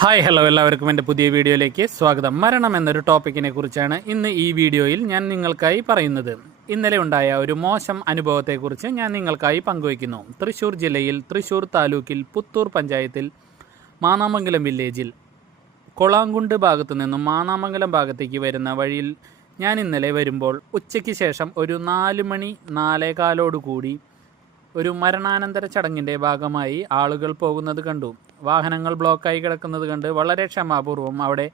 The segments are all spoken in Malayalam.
ഹായ് ഹലോ എല്ലാവർക്കും എൻ്റെ പുതിയ വീഡിയോയിലേക്ക് സ്വാഗതം. മരണം എന്നൊരു ടോപ്പിക്കിനെ കുറിച്ചാണ് ഇന്ന് ഈ വീഡിയോയിൽ ഞാൻ നിങ്ങൾക്കായി പറയുന്നത്. ഇന്നലെ ഉണ്ടായ ഒരു മോശം അനുഭവത്തെക്കുറിച്ച് ഞാൻ നിങ്ങൾക്കായി പങ്കുവയ്ക്കുന്നു. തൃശ്ശൂർ ജില്ലയിൽ തൃശ്ശൂർ താലൂക്കിൽ പുത്തൂർ പഞ്ചായത്തിൽ മാന്നാമംഗലം വില്ലേജിൽ കൊളാങ്കുണ്ട് ഭാഗത്തു നിന്നും മാന്നാമംഗലം ഭാഗത്തേക്ക് വരുന്ന വഴിയിൽ ഞാൻ ഇന്നലെ വരുമ്പോൾ ഉച്ചയ്ക്ക് ശേഷം ഒരു 4 മണി 4:15 കൂടി ഒരു മരണാനന്തര ചടങ്ങിൻ്റെ ഭാഗമായി ആളുകൾ പോകുന്നത് കണ്ടു. വാഹനങ്ങൾ ബ്ലോക്കായി കിടക്കുന്നത് കണ്ട് വളരെ ക്ഷമാപൂർവം അവിടെ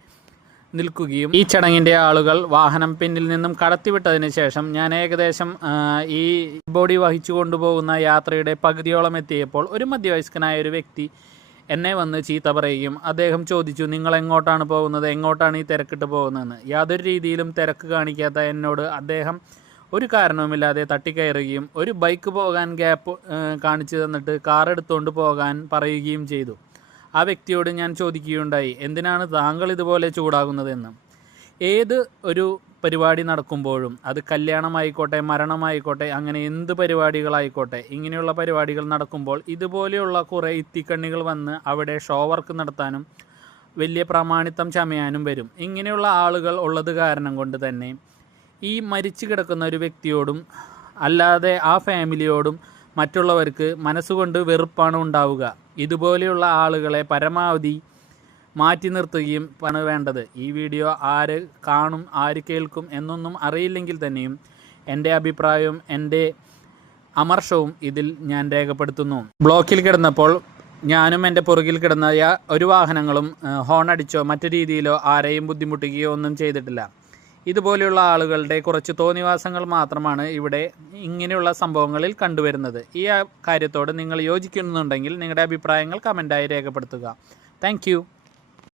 നിൽക്കുകയും ഈ ചടങ്ങിൻ്റെ ആളുകൾ വാഹനം പിന്നിൽ നിന്നും കടത്തിവിട്ടതിന് ശേഷം ഞാൻ ഏകദേശം ഈ ബോഡി വഹിച്ചു കൊണ്ടുപോകുന്ന യാത്രയുടെ പകുതിയോളം എത്തിയപ്പോൾ ഒരു മധ്യവയസ്കനായ ഒരു വ്യക്തി എന്നെ വന്ന് ചീത്ത പറയുകയും അദ്ദേഹം ചോദിച്ചു, നിങ്ങൾ എങ്ങോട്ടാണ് പോകുന്നത്, എങ്ങോട്ടാണ് ഈ തിരക്കിട്ട് പോകുന്നതെന്ന്. യാതൊരു രീതിയിലും തിരക്ക് കാണിക്കാത്ത എന്നോട് അദ്ദേഹം ഒരു കാരണവുമില്ലാതെ തട്ടിക്കയറുകയും ഒരു ബൈക്ക് പോകാൻ ഗ്യാപ്പ് കാണിച്ചു തന്നിട്ട് കാർ എടുത്തുകൊണ്ട് പോകാൻ പറയുകയും ചെയ്തു. ആ വ്യക്തിയോട് ഞാൻ ചോദിക്കുകയുണ്ടായി, എന്തിനാണ് താങ്കൾ ഇതുപോലെ ചൂടാകുന്നതെന്ന്. ഏത് ഒരു പരിപാടി നടക്കുമ്പോഴും അത് കല്യാണമായിക്കോട്ടെ, മരണമായിക്കോട്ടെ, അങ്ങനെ എന്ത് പരിപാടികളായിക്കോട്ടെ, ഇങ്ങനെയുള്ള പരിപാടികൾ നടക്കുമ്പോൾ ഇതുപോലെയുള്ള കുറേ ഇത്തിക്കണ്ണികൾ വന്ന് അവിടെ ഷോ വർക്ക് നടത്താനും വലിയ പ്രാമാണിത്വം ചമയാനും വരും. ഇങ്ങനെയുള്ള ആളുകൾ ഉള്ളത് കാരണം കൊണ്ട് തന്നെ ഈ മരിച്ചു കിടക്കുന്ന ഒരു വ്യക്തിയോടും അല്ലാതെ ആ ഫാമിലിയോടും മറ്റുള്ളവർക്ക് മനസ്സുകൊണ്ട് വെറുപ്പാണ് ഉണ്ടാവുക. ഇതുപോലെയുള്ള ആളുകളെ പരമാവധി മാറ്റി നിർത്തുകയും ആണ് വേണ്ടത്. ഈ വീഡിയോ ആര് കാണും ആര് കേൾക്കും എന്നൊന്നും അറിയില്ലെങ്കിൽ തന്നെയും എൻ്റെ അഭിപ്രായവും എൻ്റെ അമർഷവും ഇതിൽ ഞാൻ രേഖപ്പെടുത്തുന്നു. ബ്ലോക്കിൽ കിടന്നപ്പോൾ ഞാനും എൻ്റെ പുറകിൽ കിടന്ന ഒരു വാഹനങ്ങളും ഹോൺ അടിച്ചോ മറ്റു രീതിയിലോ ആരെയും ബുദ്ധിമുട്ടിക്കുകയോ ഒന്നും ചെയ്തിട്ടില്ല. ഇതുപോലെയുള്ള ആളുകളുടെ കുറച്ച് തോന്നിവാസങ്ങൾ മാത്രമാണ് ഇവിടെ ഇങ്ങനെയുള്ള സംഭവങ്ങളിൽ കണ്ടുവരുന്നത്. ഈ കാര്യത്തോട് നിങ്ങൾ യോജിക്കുന്നുണ്ടെങ്കിൽ നിങ്ങളുടെ അഭിപ്രായങ്ങൾ കമൻറ്റായി രേഖപ്പെടുത്തുക. താങ്ക്